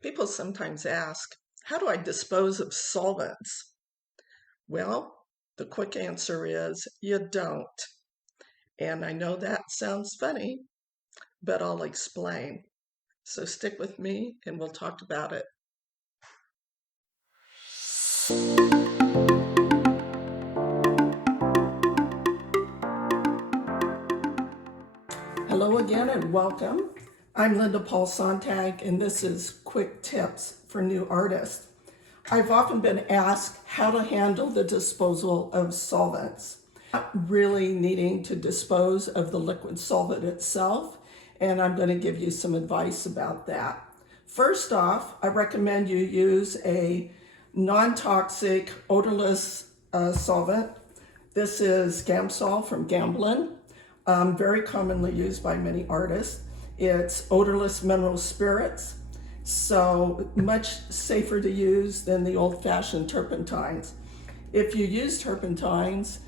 People sometimes ask, how do I dispose of solvents? Well, the quick answer is you don't. And I know that sounds funny, but I'll explain. So stick with me and we'll talk about it. Hello again and welcome. I'm Linda Paul-Sontag and this is Quick Tips for New Artists. I've often been asked how to handle the disposal of solvents. Not really needing to dispose of the liquid solvent itself, and I'm going to give you some advice about that. First off, I recommend you use a non-toxic, odorless solvent. This is Gamsol from Gamblin, very commonly used by many artists. It's odorless mineral spirits, so much safer to use than the old-fashioned turpentines. If you use turpentines,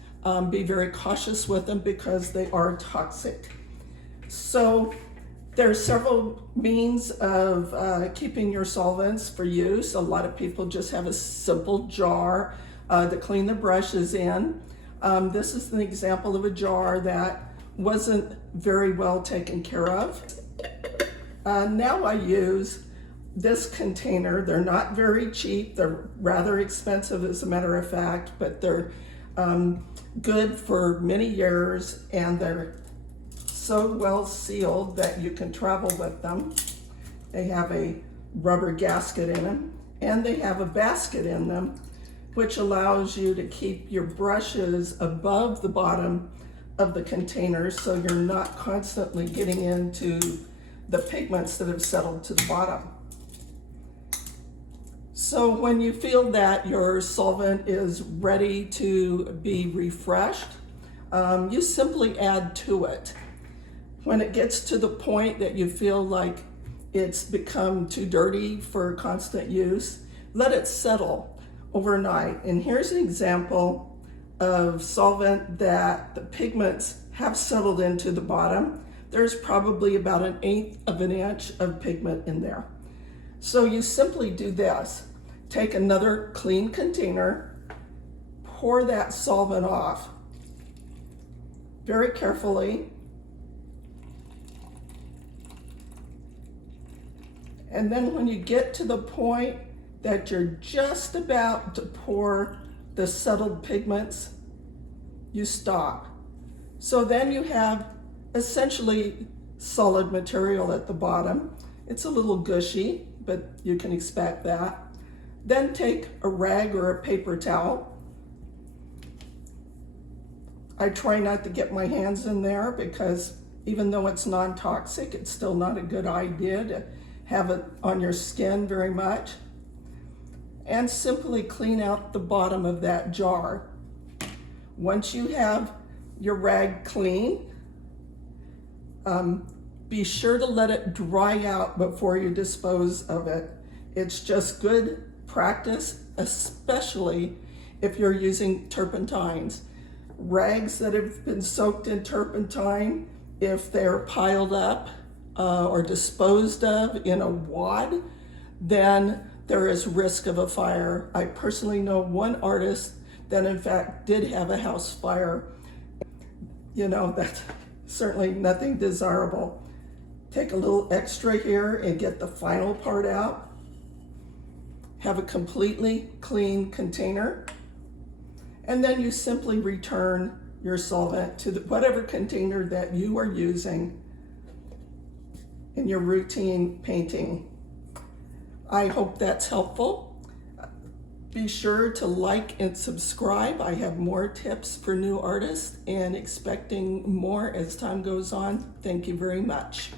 be very cautious with them because they are toxic. So there are several means of keeping your solvents for use. A lot of people just have a simple jar to clean the brushes in. This is an example of a jar that wasn't very well taken care of. Now I use this container. They're not very cheap. They're rather expensive, as a matter of fact, but they're good for many years, and they're so well sealed that you can travel with them. They have a rubber gasket in them, and they have a basket in them, which allows you to keep your brushes above the bottom of the container so you're not constantly getting into the pigments that have settled to the bottom. So when you feel that your solvent is ready to be refreshed, you simply add to it. When it gets to the point that you feel like it's become too dirty for constant use, let it settle overnight. And here's an example of solvent that the pigments have settled into the bottom. There's probably about 1/8 of an inch of pigment in there. So you simply do this. Take another clean container, pour that solvent off very carefully, and then when you get to the point that you're just about to pour the settled pigments, you stop. So then you have essentially solid material at the bottom. It's a little gushy, but you can expect that. Then take a rag or a paper towel. I try not to get my hands in there because even though it's non-toxic, it's still not a good idea to have it on your skin very much. And simply clean out the bottom of that jar. Once you have your rag clean, be sure to let it dry out before you dispose of it. It's just good practice, especially if you're using turpentines. Rags that have been soaked in turpentine, if they're piled up or disposed of in a wad, then there is risk of a fire. I personally know one artist that in fact did have a house fire. You know, that's certainly nothing desirable. Take a little extra here and get the final part out. Have a completely clean container, and then you simply return your solvent to whatever container that you are using in your routine painting. I hope that's helpful. Be sure to like and subscribe. I have more tips for new artists and expecting more as time goes on. Thank you very much.